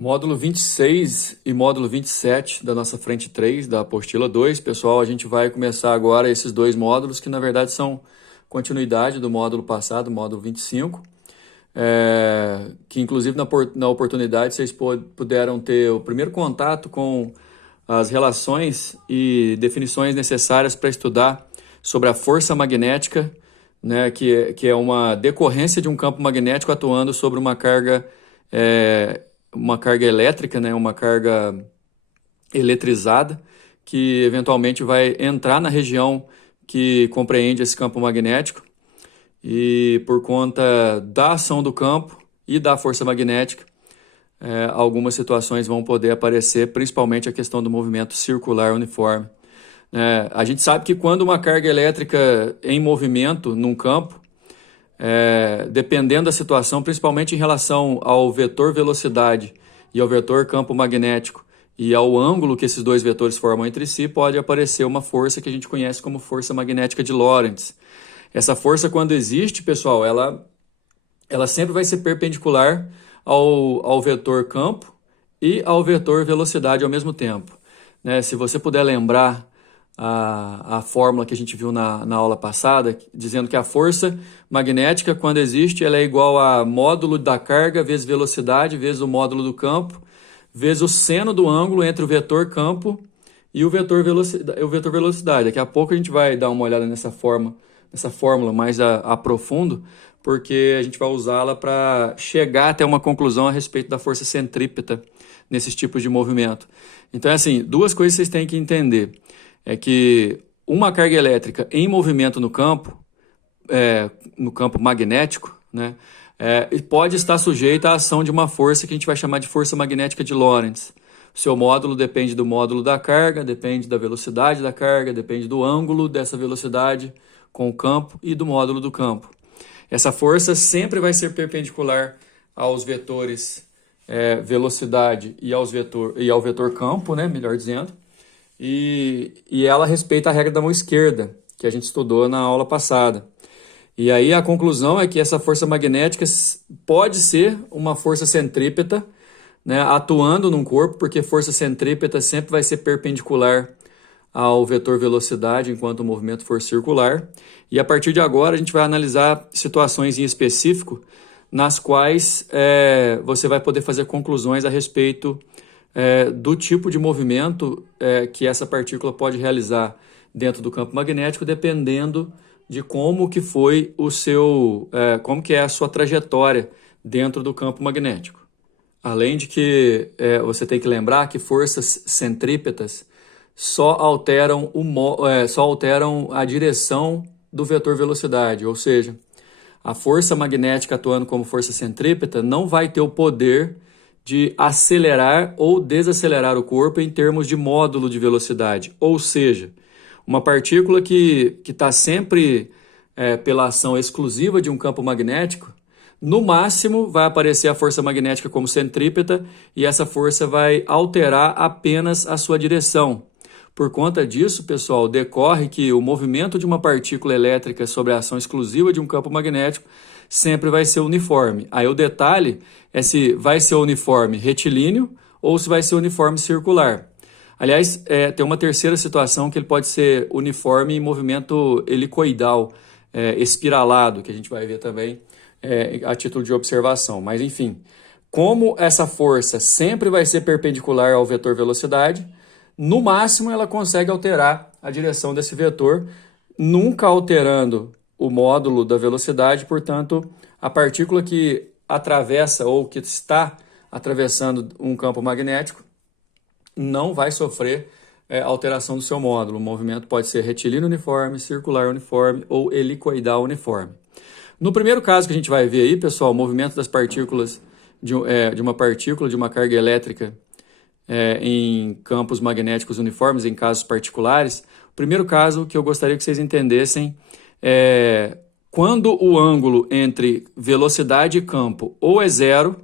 Módulo 26 e módulo 27 da nossa frente 3, da apostila 2. Pessoal, a gente vai começar agora esses dois módulos, que na verdade são continuidade do módulo passado, módulo 25, que inclusive na oportunidade vocês puderam ter o primeiro contato com as relações e definições necessárias para estudar sobre a força magnética, né, que é uma decorrência de um campo magnético atuando sobre uma carga elétrica, né, uma carga eletrizada, que eventualmente vai entrar na região que compreende esse campo magnético, e por conta da ação do campo e da força magnética, algumas situações vão poder aparecer, principalmente a questão do movimento circular uniforme. A gente sabe que quando uma carga elétrica em movimento num campo, dependendo da situação, principalmente em relação ao vetor velocidade e ao vetor campo magnético e ao ângulo que esses dois vetores formam entre si, pode aparecer uma força que a gente conhece como força magnética de Lorentz. Essa força, quando existe, pessoal, ela sempre vai ser perpendicular ao vetor campo e ao vetor velocidade ao mesmo tempo. Se você puder lembrar a fórmula que a gente viu na aula passada, dizendo que a força magnética, quando existe, ela é igual a módulo da carga vezes velocidade, vezes o módulo do campo, vezes o seno do ângulo entre o vetor campo e o vetor velocidade. Daqui a pouco a gente vai dar uma olhada nessa fórmula mais a profundo, porque a gente vai usá-la para chegar até uma conclusão a respeito da força centrípeta nesses tipos de movimento. Então, assim, duas coisas vocês têm que entender. É que uma carga elétrica em movimento no campo magnético, né, pode estar sujeita à ação de uma força que a gente vai chamar de força magnética de Lorentz. O seu módulo depende do módulo da carga, depende da velocidade da carga, depende do ângulo dessa velocidade com o campo e do módulo do campo. Essa força sempre vai ser perpendicular aos vetores velocidade e ao vetor campo, né, melhor dizendo. E ela respeita a regra da mão esquerda, que a gente estudou na aula passada. E aí a conclusão é que essa força magnética pode ser uma força centrípeta, né, atuando num corpo, porque força centrípeta sempre vai ser perpendicular ao vetor velocidade enquanto o movimento for circular. E a partir de agora a gente vai analisar situações em específico nas quais você vai poder fazer conclusões a respeito do tipo de movimento que essa partícula pode realizar dentro do campo magnético, dependendo de como que foi como que é a sua trajetória dentro do campo magnético. Além de que você tem que lembrar que forças centrípetas só alteram a direção do vetor velocidade, ou seja, a força magnética atuando como força centrípeta não vai ter o poder de acelerar ou desacelerar o corpo em termos de módulo de velocidade. Ou seja, uma partícula que está sempre pela ação exclusiva de um campo magnético, no máximo vai aparecer a força magnética como centrípeta e essa força vai alterar apenas a sua direção. Por conta disso, pessoal, decorre que o movimento de uma partícula elétrica sobre a ação exclusiva de um campo magnético sempre vai ser uniforme. Aí o detalhe é se vai ser uniforme retilíneo ou se vai ser uniforme circular. Aliás, tem uma terceira situação que ele pode ser uniforme em movimento helicoidal, espiralado, que a gente vai ver também a título de observação. Mas, enfim, como essa força sempre vai ser perpendicular ao vetor velocidade, no máximo ela consegue alterar a direção desse vetor, nunca alterando o módulo da velocidade. Portanto, a partícula que atravessa ou que está atravessando um campo magnético não vai sofrer alteração do seu módulo. O movimento pode ser retilíneo uniforme, circular uniforme ou helicoidal uniforme. No primeiro caso que a gente vai ver aí, pessoal, o movimento das partículas de uma carga elétrica em campos magnéticos uniformes, em casos particulares. O primeiro caso que eu gostaria que vocês entendessem é quando o ângulo entre velocidade e campo ou é zero,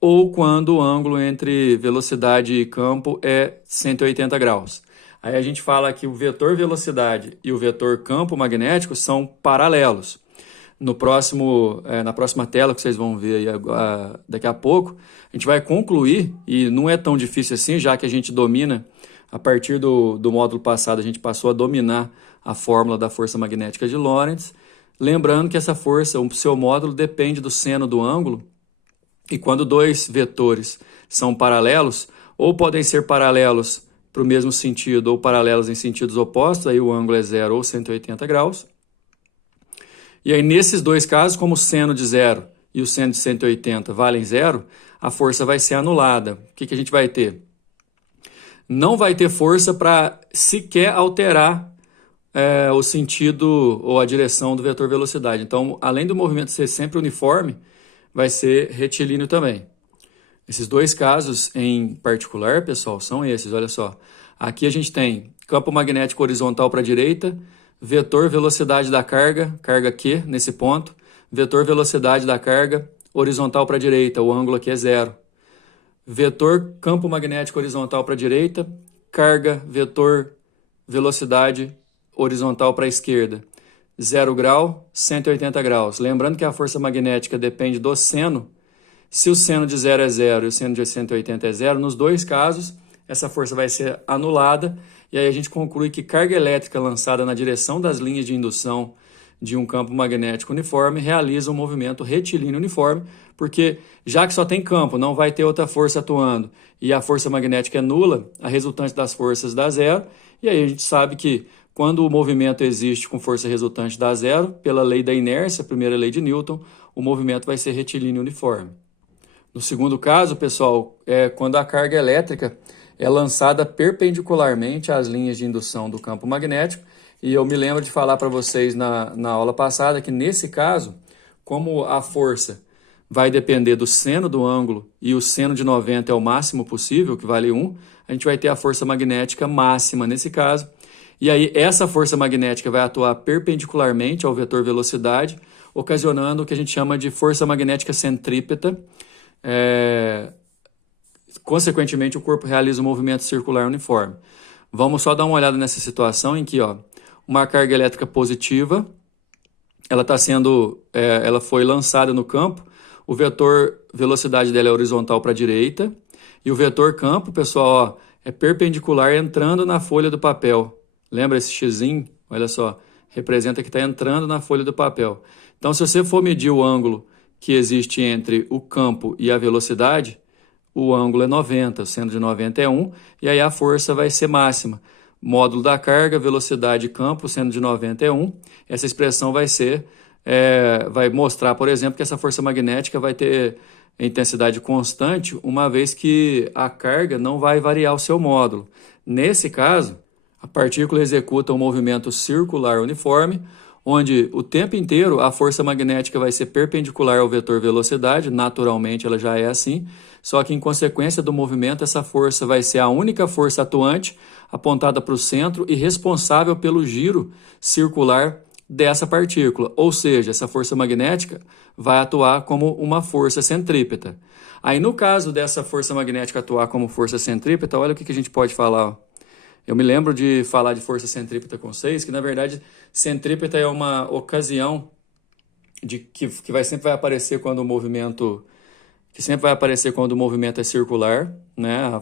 ou quando o ângulo entre velocidade e campo é 180 graus. Aí a gente fala que o vetor velocidade e o vetor campo magnético são paralelos. na próxima tela que vocês vão ver aí daqui a pouco, a gente vai concluir, e não é tão difícil assim, já que a gente domina, a partir do módulo passado, a gente passou a dominar a fórmula da força magnética de Lorentz, lembrando que essa força, o seu módulo depende do seno do ângulo, e quando dois vetores são paralelos, ou podem ser paralelos para o mesmo sentido ou paralelos em sentidos opostos, aí o ângulo é 0 ou 180 graus. E aí nesses dois casos, como o seno de 0 e o seno de 180 valem 0, a força vai ser anulada. O que a gente vai ter? Não vai ter força para sequer alterar o sentido ou a direção do vetor velocidade. Então, além do movimento ser sempre uniforme, vai ser retilíneo também. Esses dois casos em particular, pessoal, são esses, olha só. Aqui a gente tem campo magnético horizontal para a direita, vetor velocidade da carga, carga Q nesse ponto, vetor velocidade da carga horizontal para a direita, o ângulo aqui é 0. Vetor campo magnético horizontal para a direita, carga vetor velocidade horizontal para a esquerda. 0 grau, 180 graus. Lembrando que a força magnética depende do seno. Se o seno de 0 é 0 e o seno de 180 é 0, nos dois casos, essa força vai ser anulada. E aí a gente conclui que carga elétrica lançada na direção das linhas de indução de um campo magnético uniforme realiza um movimento retilíneo uniforme, porque já que só tem campo, não vai ter outra força atuando, e a força magnética é nula, a resultante das forças dá 0, e aí a gente sabe que quando o movimento existe com força resultante dá 0, pela lei da inércia, a primeira lei de Newton, o movimento vai ser retilíneo uniforme. No segundo caso, pessoal, é quando a carga elétrica é lançada perpendicularmente às linhas de indução do campo magnético, e eu me lembro de falar para vocês na aula passada que nesse caso, como a força vai depender do seno do ângulo e o seno de 90 é o máximo possível, que vale 1, a gente vai ter a força magnética máxima nesse caso, e aí essa força magnética vai atuar perpendicularmente ao vetor velocidade, ocasionando o que a gente chama de força magnética centrípeta. Consequentemente, o corpo realiza um movimento circular uniforme. Vamos só dar uma olhada nessa situação em que, uma carga elétrica positiva, ela foi lançada no campo, o vetor velocidade dela é horizontal para a direita, e o vetor campo, pessoal, é perpendicular entrando na folha do papel. Lembra esse xizinho? Olha só, representa que está entrando na folha do papel. Então, se você for medir o ângulo que existe entre o campo e a velocidade, o ângulo é 90, o seno de 90 é 1, e aí a força vai ser máxima. Módulo da carga, velocidade e campo, seno de 90 é 1. Essa expressão vai mostrar, por exemplo, que essa força magnética vai ter intensidade constante, uma vez que a carga não vai variar o seu módulo. Nesse caso, a partícula executa um movimento circular uniforme, onde o tempo inteiro a força magnética vai ser perpendicular ao vetor velocidade, naturalmente ela já é assim, só que em consequência do movimento essa força vai ser a única força atuante apontada para o centro e responsável pelo giro circular dessa partícula, ou seja, essa força magnética vai atuar como uma força centrípeta. Aí no caso dessa força magnética atuar como força centrípeta, olha o que a gente pode falar. Eu me lembro de falar de força centrípeta com vocês, que na verdade centrípeta é uma ocasião que sempre vai aparecer quando o movimento é circular, né?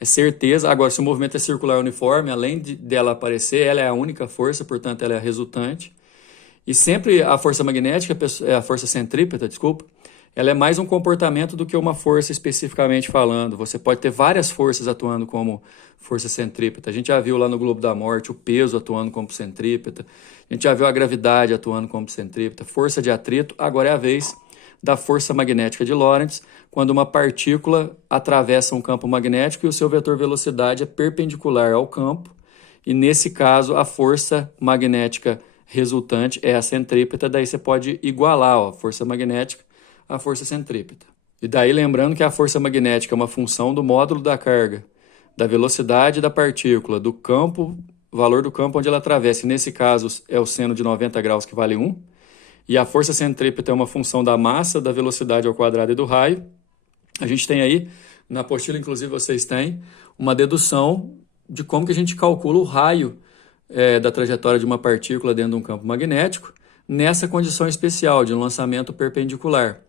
É certeza. Agora, se o movimento é circular uniforme, além dela aparecer, ela é a única força, portanto ela é a resultante. E sempre a força magnética, a força centrípeta, desculpa, ela é mais um comportamento do que uma força especificamente falando. Você pode ter várias forças atuando como força centrípeta. A gente já viu lá no Globo da Morte o peso atuando como centrípeta. A gente já viu a gravidade atuando como centrípeta. Força de atrito. Agora é a vez da força magnética de Lorentz, quando uma partícula atravessa um campo magnético e o seu vetor velocidade é perpendicular ao campo. E nesse caso, a força magnética resultante é a centrípeta. Daí você pode igualar a força magnética à força centrípeta. E daí lembrando que a força magnética é uma função do módulo da carga, da velocidade da partícula, do campo, valor do campo onde ela atravessa. E nesse caso é o seno de 90 graus que vale 1. E a força centrípeta é uma função da massa, da velocidade ao quadrado e do raio. A gente tem aí, na apostila inclusive vocês têm, uma dedução de como que a gente calcula o raio da trajetória de uma partícula dentro de um campo magnético. nessa condição especial de um lançamento perpendicular.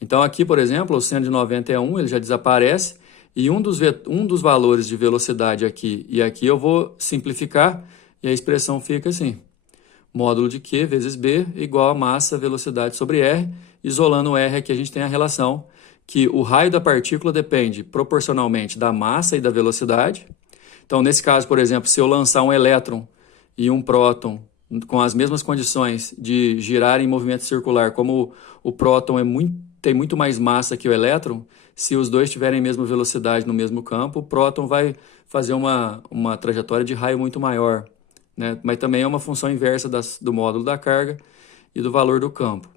Então aqui, por exemplo, o seno de 90 é 1, ele já desaparece, e um dos valores de velocidade aqui e aqui eu vou simplificar, e a expressão fica assim: módulo de Q vezes B igual a massa velocidade sobre R. Isolando o R aqui a gente tem a relação que o raio da partícula depende proporcionalmente da massa e da velocidade. Então, nesse caso, por exemplo, se eu lançar um elétron e um próton com as mesmas condições de girar em movimento circular, como o próton tem muito mais massa que o elétron, se os dois tiverem a mesma velocidade no mesmo campo, o próton vai fazer uma trajetória de raio muito maior, né? Mas também é uma função inversa do módulo da carga e do valor do campo.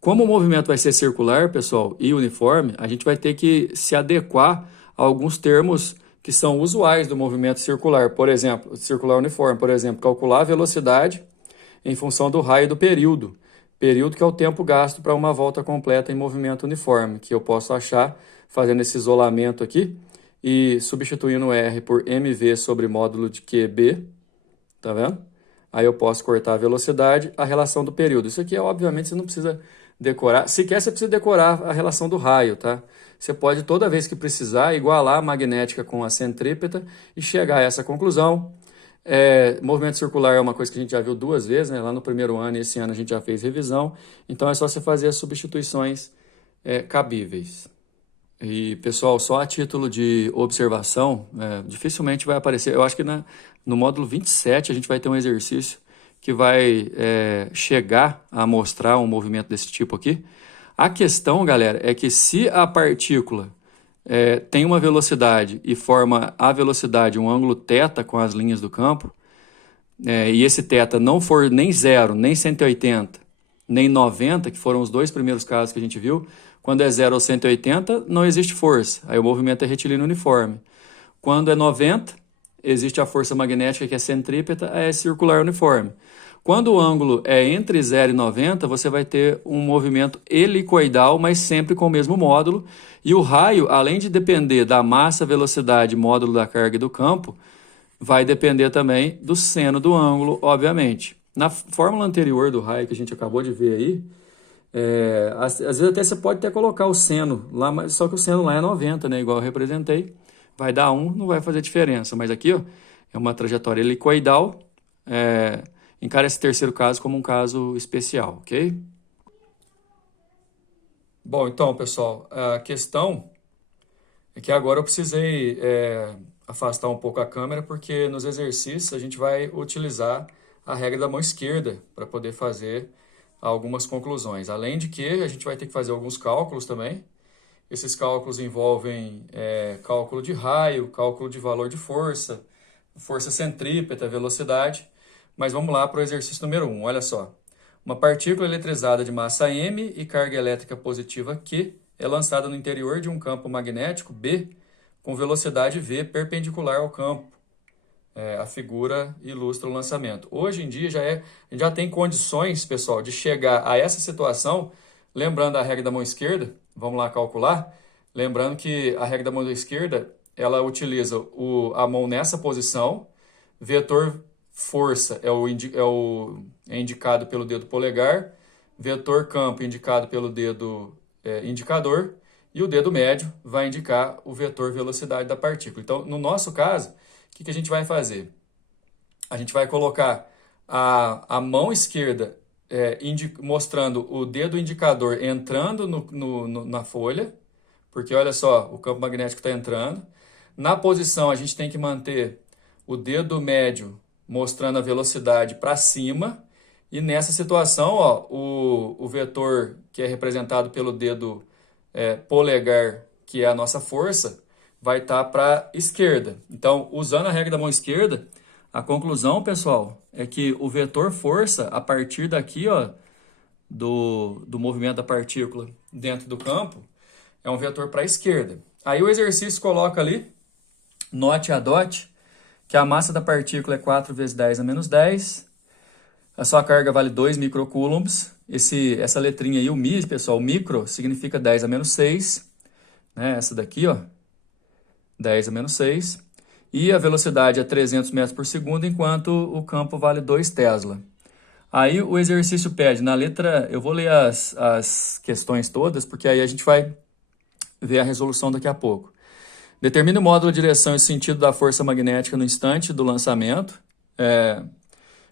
Como o movimento vai ser circular, pessoal, e uniforme, a gente vai ter que se adequar a alguns termos que são usuais do movimento circular. Por exemplo, circular uniforme, por exemplo, calcular a velocidade em função do raio do período. Período que é o tempo gasto para uma volta completa em movimento uniforme, que eu posso achar fazendo esse isolamento aqui e substituindo R por mv sobre módulo de QB, tá vendo? Aí eu posso cortar a velocidade, a relação do período. Isso aqui, obviamente, você não precisa decorar. Se quer, você precisa decorar a relação do raio, tá? Você pode, toda vez que precisar, igualar a magnética com a centrípeta e chegar a essa conclusão. Movimento circular é uma coisa que a gente já viu 2 vezes, né? Lá no primeiro ano e esse ano a gente já fez revisão. Então é só você fazer as substituições cabíveis. E, pessoal, só a título de observação, dificilmente vai aparecer. Eu acho que no módulo 27 a gente vai ter um exercício que vai chegar a mostrar um movimento desse tipo aqui. A questão, galera, é que se a partícula tem uma velocidade e forma a velocidade um ângulo θ com as linhas do campo, e esse θ não for nem 0, nem 180, nem 90, que foram os 2 primeiros casos que a gente viu, quando é 0 ou 180, não existe força. Aí o movimento é retilíneo uniforme. Quando é 90, existe a força magnética, que é centrípeta, é circular uniforme. Quando o ângulo é entre 0 e 90, você vai ter um movimento helicoidal, mas sempre com o mesmo módulo. E o raio, além de depender da massa, velocidade, módulo da carga e do campo, vai depender também do seno do ângulo, obviamente. Na fórmula anterior do raio que a gente acabou de ver aí, às vezes até você pode até colocar o seno lá, mas só que o seno lá é 90, né? Igual eu representei. Vai dar 1, não vai fazer diferença. Mas aqui, ó, é uma trajetória helicoidal. Encara esse terceiro caso como um caso especial, ok? Bom, então, pessoal, a questão é que agora eu precisei afastar um pouco a câmera, porque nos exercícios a gente vai utilizar a regra da mão esquerda para poder fazer algumas conclusões. Além de que a gente vai ter que fazer alguns cálculos também. Esses cálculos envolvem cálculo de raio, cálculo de valor de força, força centrípeta, velocidade. Mas vamos lá para o exercício número 1. Olha só. Uma partícula eletrizada de massa m e carga elétrica positiva Q é lançada no interior de um campo magnético B com velocidade v perpendicular ao campo. A figura ilustra o lançamento. Hoje em dia a gente já tem condições, pessoal, de chegar a essa situação, lembrando a regra da mão esquerda. Vamos lá calcular. Lembrando que a regra da mão esquerda, ela utiliza a mão nessa posição, vetor força é indicado pelo dedo polegar, vetor campo indicado pelo dedo indicador, e o dedo médio vai indicar o vetor velocidade da partícula. Então, no nosso caso, o que a gente vai fazer? A gente vai colocar a mão esquerda mostrando o dedo indicador entrando na folha, porque olha só, o campo magnético está entrando. Na posição, a gente tem que manter o dedo médio mostrando a velocidade para cima, e nessa situação, ó, o vetor que é representado pelo dedo polegar, que é a nossa força, vai estar para a esquerda. Então, usando a regra da mão esquerda, a conclusão, pessoal, é que o vetor força, a partir daqui, ó, do movimento da partícula dentro do campo, é um vetor para a esquerda. Aí o exercício coloca ali, note a dot, que a massa da partícula é 4 vezes 10 a menos 10. A sua carga vale 2 microcoulombs. Essa letrinha aí, o mi, pessoal, o micro significa 10 a menos 6. Né? Essa daqui, ó, 10 a menos 6. E a velocidade é 300 metros por segundo, enquanto o campo vale 2 Tesla. Aí o exercício pede, na letra, eu vou ler as questões todas, porque aí a gente vai ver a resolução daqui a pouco. Determine o módulo, direção e sentido da força magnética no instante do lançamento.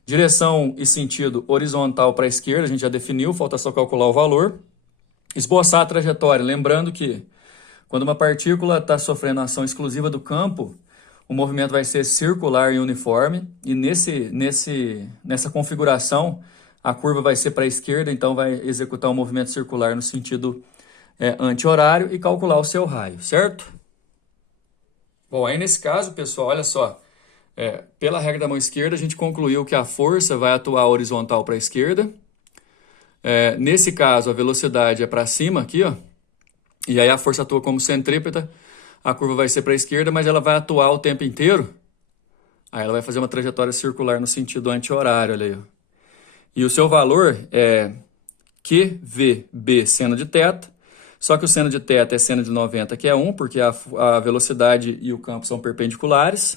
Direção e sentido horizontal para a esquerda, a gente já definiu, falta só calcular o valor. Esboçar a trajetória, lembrando que quando uma partícula está sofrendo ação exclusiva do campo, o movimento vai ser circular e uniforme, e nessa configuração a curva vai ser para a esquerda, então vai executar um movimento circular no sentido anti-horário e calcular o seu raio, certo? Bom, aí nesse caso, pessoal, olha só, pela regra da mão esquerda a gente concluiu que a força vai atuar horizontal para a esquerda. Nesse caso a velocidade é para cima aqui, ó, e aí a força atua como centrípeta, a curva vai ser para a esquerda, mas ela vai atuar o tempo inteiro. Aí ela vai fazer uma trajetória circular no sentido anti-horário, olha aí, ó. E o seu valor é QVB seno de θ, só que o seno de θ é seno de 90, que é 1, porque a velocidade e o campo são perpendiculares.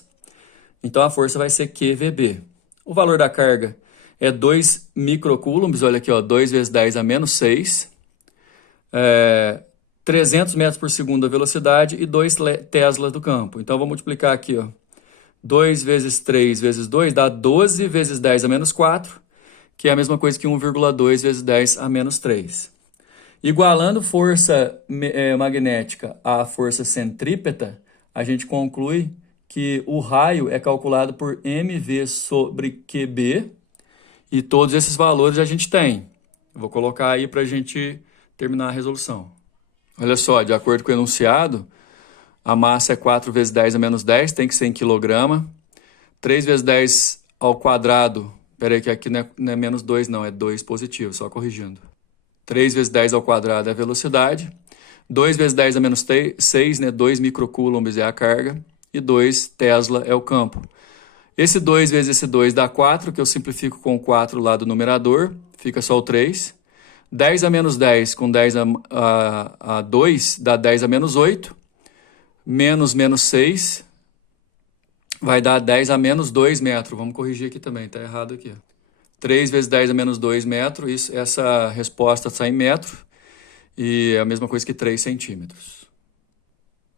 Então a força vai ser QVB. O valor da carga é 2 microcoulombs, olha aqui, ó, 2 vezes 10 a menos 6. 300 metros por segundo a velocidade e 2 teslas do campo. Então, vou multiplicar aqui, ó. 2 vezes 3 vezes 2 dá 12 vezes 10 a menos 4, que é a mesma coisa que 1,2 vezes 10 a menos 3. Igualando força magnética à força centrípeta, a gente conclui que o raio é calculado por mv sobre qb, e todos esses valores a gente tem. Eu vou colocar aí para a gente terminar a resolução. Olha só, de acordo com o enunciado, a massa é 4 vezes 10 a menos 10, tem que ser em quilograma. 3 vezes 10 ao quadrado, peraí que aqui não é menos 2 não, é 2 positivo, só corrigindo. 3 vezes 10 ao quadrado é a velocidade. 2 vezes 10 a menos 6, né, 2 microcoulombs é a carga. E 2 Tesla é o campo. Esse 2 vezes esse 2 dá 4, que eu simplifico com o 4 lá do numerador, fica só o 3. 10 a menos 10 com 10 a 2 dá 10 a menos 8. Menos 6 vai dar 10 a menos 2 metros. Vamos corrigir aqui também, está errado aqui. 3 vezes 10 a menos 2 metros, essa resposta está em metro. E é a mesma coisa que 3 centímetros.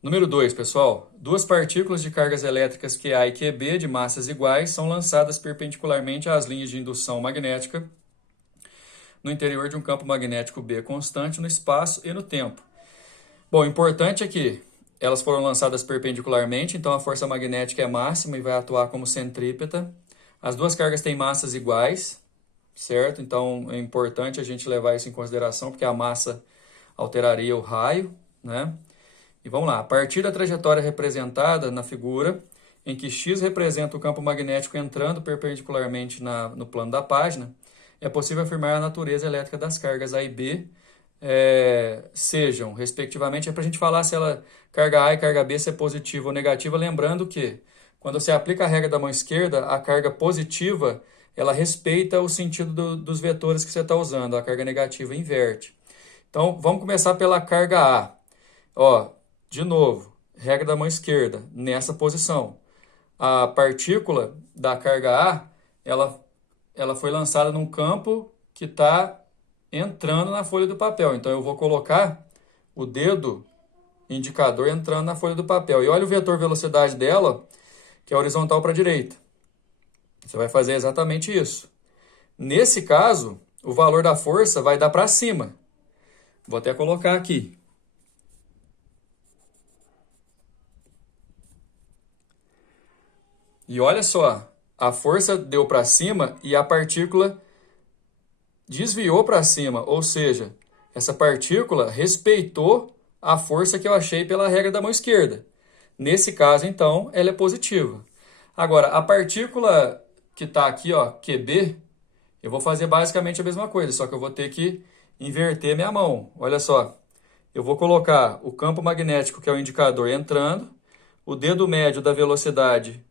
Número 2, pessoal. Duas partículas de cargas elétricas QA e QB de massas iguais são lançadas perpendicularmente às linhas de indução magnética no interior de um campo magnético B constante no espaço e no tempo. Bom, o importante é que elas foram lançadas perpendicularmente, então a força magnética é máxima e vai atuar como centrípeta. As duas cargas têm massas iguais, certo? Então é importante a gente levar isso em consideração, porque a massa alteraria o raio, né? E vamos lá, a partir da trajetória representada na figura, em que x representa o campo magnético entrando perpendicularmente no plano da página, é possível afirmar a natureza elétrica das cargas A e B sejam, respectivamente, é para a gente falar se ela, carga A e carga B, se é positiva ou negativa, lembrando que quando você aplica a regra da mão esquerda, a carga positiva, ela respeita o sentido dos vetores que você está usando, a carga negativa inverte. Então, vamos começar pela carga A. Ó, de novo, regra da mão esquerda, nessa posição. A partícula da carga A, ela foi lançada num campo que está entrando na folha do papel. Então, eu vou colocar o dedo indicador entrando na folha do papel. E olha o vetor velocidade dela, que é horizontal para a direita. Você vai fazer exatamente isso. Nesse caso, o valor da força vai dar para cima. Vou até colocar aqui. E olha só, a força deu para cima e a partícula desviou para cima, ou seja, essa partícula respeitou a força que eu achei pela regra da mão esquerda. Nesse caso, então, ela é positiva. Agora, a partícula que está aqui, ó, QB, eu vou fazer basicamente a mesma coisa, só que eu vou ter que inverter minha mão. Olha só, eu vou colocar o campo magnético, que é o indicador, entrando, o dedo médio da velocidade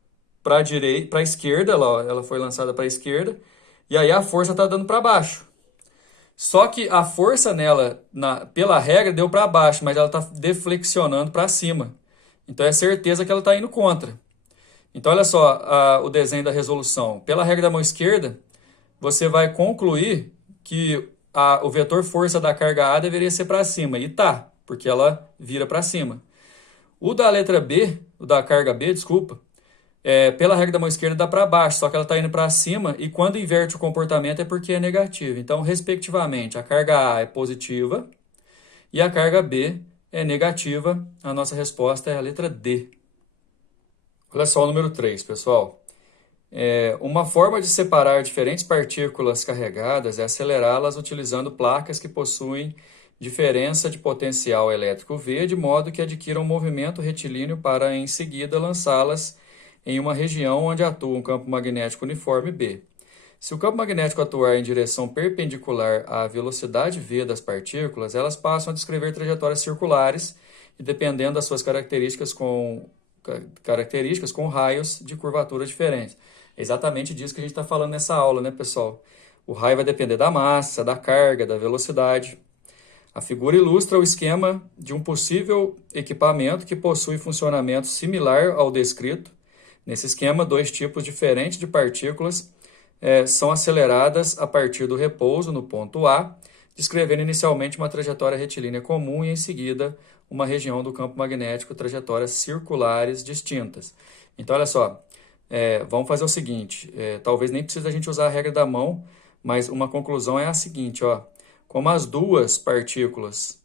para a esquerda, ela foi lançada para a esquerda, e aí a força está dando para baixo. Só que a força nela, pela regra, deu para baixo, mas ela está deflexionando para cima. Então é certeza que ela está indo contra. Então olha só o desenho da resolução. Pela regra da mão esquerda, você vai concluir que o vetor força da carga A deveria ser para cima. E tá, porque ela vira para cima. O da letra B, o da carga B, desculpa, pela regra da mão esquerda dá para baixo, só que ela está indo para cima e quando inverte o comportamento é porque é negativo. Então, respectivamente, a carga A é positiva e a carga B é negativa. A nossa resposta é a letra D. Olha só o número 3, pessoal. Uma forma de separar diferentes partículas carregadas é acelerá-las utilizando placas que possuem diferença de potencial elétrico V, de modo que adquiram um movimento retilíneo para, em seguida, lançá-las em uma região onde atua um campo magnético uniforme B. Se o campo magnético atuar em direção perpendicular à velocidade v das partículas, elas passam a descrever trajetórias circulares e, dependendo das suas características, com raios de curvatura diferentes. É exatamente disso que a gente está falando nessa aula, né, pessoal? O raio vai depender da massa, da carga, da velocidade. A figura ilustra o esquema de um possível equipamento que possui funcionamento similar ao descrito. Nesse esquema, dois tipos diferentes de partículas são aceleradas a partir do repouso no ponto A, descrevendo inicialmente uma trajetória retilínea comum e, em seguida, uma região do campo magnético, trajetórias circulares distintas. Então, olha só, vamos fazer o seguinte, talvez nem precise a gente usar a regra da mão, mas uma conclusão é a seguinte, ó, como as duas partículas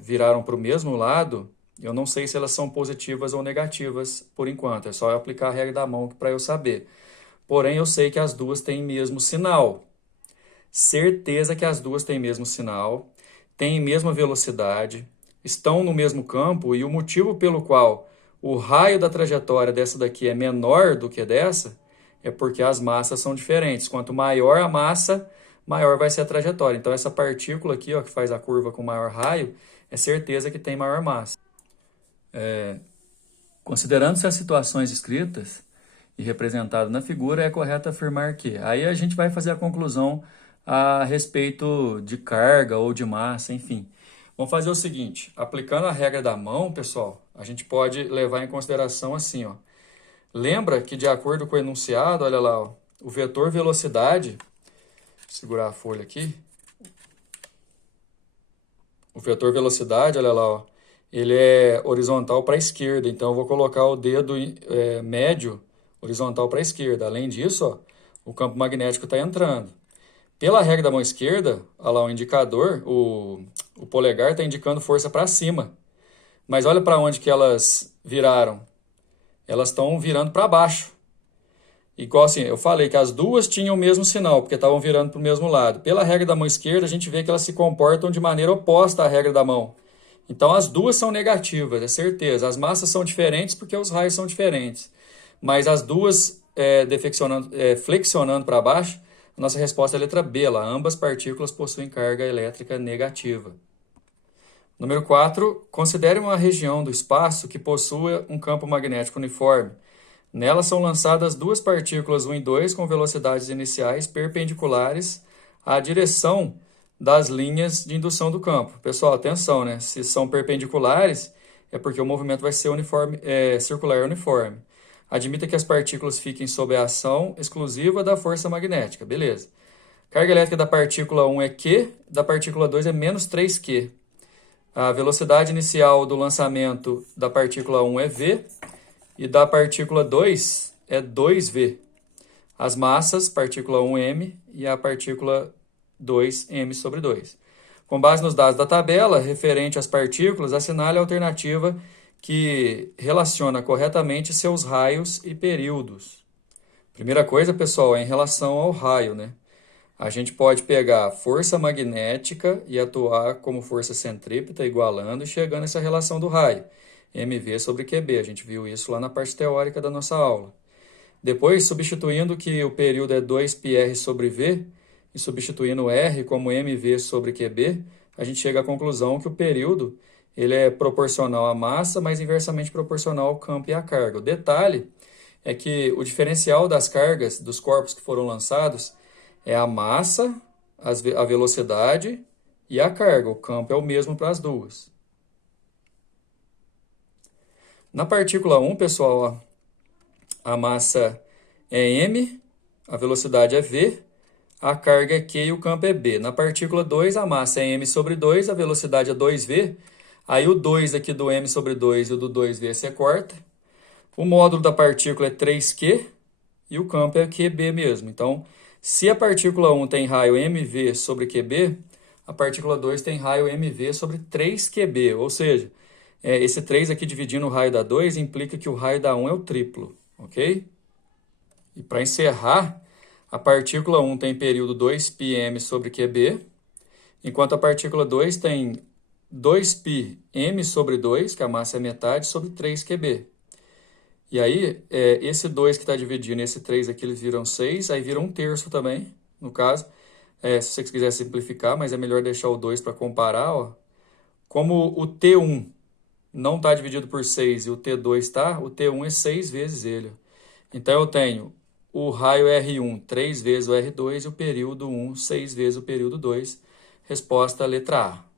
viraram para o mesmo lado, eu não sei se elas são positivas ou negativas por enquanto, é só eu aplicar a regra da mão para eu saber. Porém, eu sei que as duas têm mesmo sinal. Certeza que as duas têm mesmo sinal, têm mesma velocidade, estão no mesmo campo e o motivo pelo qual o raio da trajetória dessa daqui é menor do que dessa é porque as massas são diferentes. Quanto maior a massa, maior vai ser a trajetória. Então, essa partícula aqui, ó, que faz a curva com maior raio, é certeza que tem maior massa. Considerando-se as situações escritas e representadas na figura, é correto afirmar que. Aí a gente vai fazer a conclusão a respeito de carga ou de massa, enfim. Vamos fazer o seguinte, aplicando a regra da mão, pessoal, a gente pode levar em consideração assim, ó. Lembra que de acordo com o enunciado, olha lá, ó, o vetor velocidade, vou segurar a folha aqui, o vetor velocidade, olha lá, ó, ele é horizontal para a esquerda, então eu vou colocar o dedo médio horizontal para a esquerda. Além disso, ó, o campo magnético está entrando. Pela regra da mão esquerda, olha lá, o indicador, o polegar está indicando força para cima. Mas olha para onde que elas viraram. Elas estão virando para baixo. Igual assim, eu falei que as duas tinham o mesmo sinal, porque estavam virando para o mesmo lado. Pela regra da mão esquerda, a gente vê que elas se comportam de maneira oposta à regra da mão. Então, as duas são negativas, é certeza. As massas são diferentes porque os raios são diferentes. Mas as duas flexionando para baixo, a nossa resposta é a letra B. Lá, ambas partículas possuem carga elétrica negativa. Número 4. Considere uma região do espaço que possua um campo magnético uniforme. Nela são lançadas duas partículas 1 e 2 com velocidades iniciais perpendiculares à direção das linhas de indução do campo. Pessoal, atenção, né? Se são perpendiculares, é porque o movimento vai ser circular uniforme. Admita que as partículas fiquem sob a ação exclusiva da força magnética. Beleza. Carga elétrica da partícula 1 é Q, da partícula 2 é menos 3Q. A velocidade inicial do lançamento da partícula 1 é V e da partícula 2 é 2V. As massas, partícula 1 M e a partícula 2 M sobre 2. Com base nos dados da tabela referente às partículas, assinale a alternativa que relaciona corretamente seus raios e períodos. Primeira coisa, pessoal, é em relação ao raio, né? A gente pode pegar força magnética e atuar como força centrípeta, igualando e chegando a essa relação do raio, mv sobre qb. A gente viu isso lá na parte teórica da nossa aula. Depois, substituindo que o período é 2πr sobre v e substituindo r como mv sobre qb, a gente chega à conclusão que o período ele é proporcional à massa, mas inversamente proporcional ao campo e à carga. O detalhe é que o diferencial das cargas dos corpos que foram lançados é a massa, a velocidade e a carga. O campo é o mesmo para as duas. Na partícula 1, pessoal, ó, a massa é m, a velocidade é v, a carga é Q e o campo é B. Na partícula 2, a massa é m sobre 2, a velocidade é 2v. Aí o 2 aqui do m sobre 2 e o do 2v você corta. O módulo da partícula é 3Q e o campo é QB mesmo. Então, se a partícula 1 tem raio mv sobre QB, a partícula 2 tem raio mv sobre 3QB. Ou seja, esse 3 aqui dividindo o raio da 2 implica que o raio da 1 é o triplo. Ok? E para encerrar, a partícula 1 tem período 2πm sobre QB, enquanto a partícula 2 tem 2πm sobre 2, que a massa é metade, sobre 3QB. E aí, esse 2 que está dividindo esse 3 aqui, eles viram 6, aí viram 1/3 também, no caso. Se você quiser simplificar, mas é melhor deixar o 2 para comparar. Ó. Como o T1 não está dividido por 6 e o T2 está, o T1 é 6 vezes ele. Então, eu tenho o raio R1 3 vezes o R2 e o período 1 6 vezes o período 2. Resposta letra A.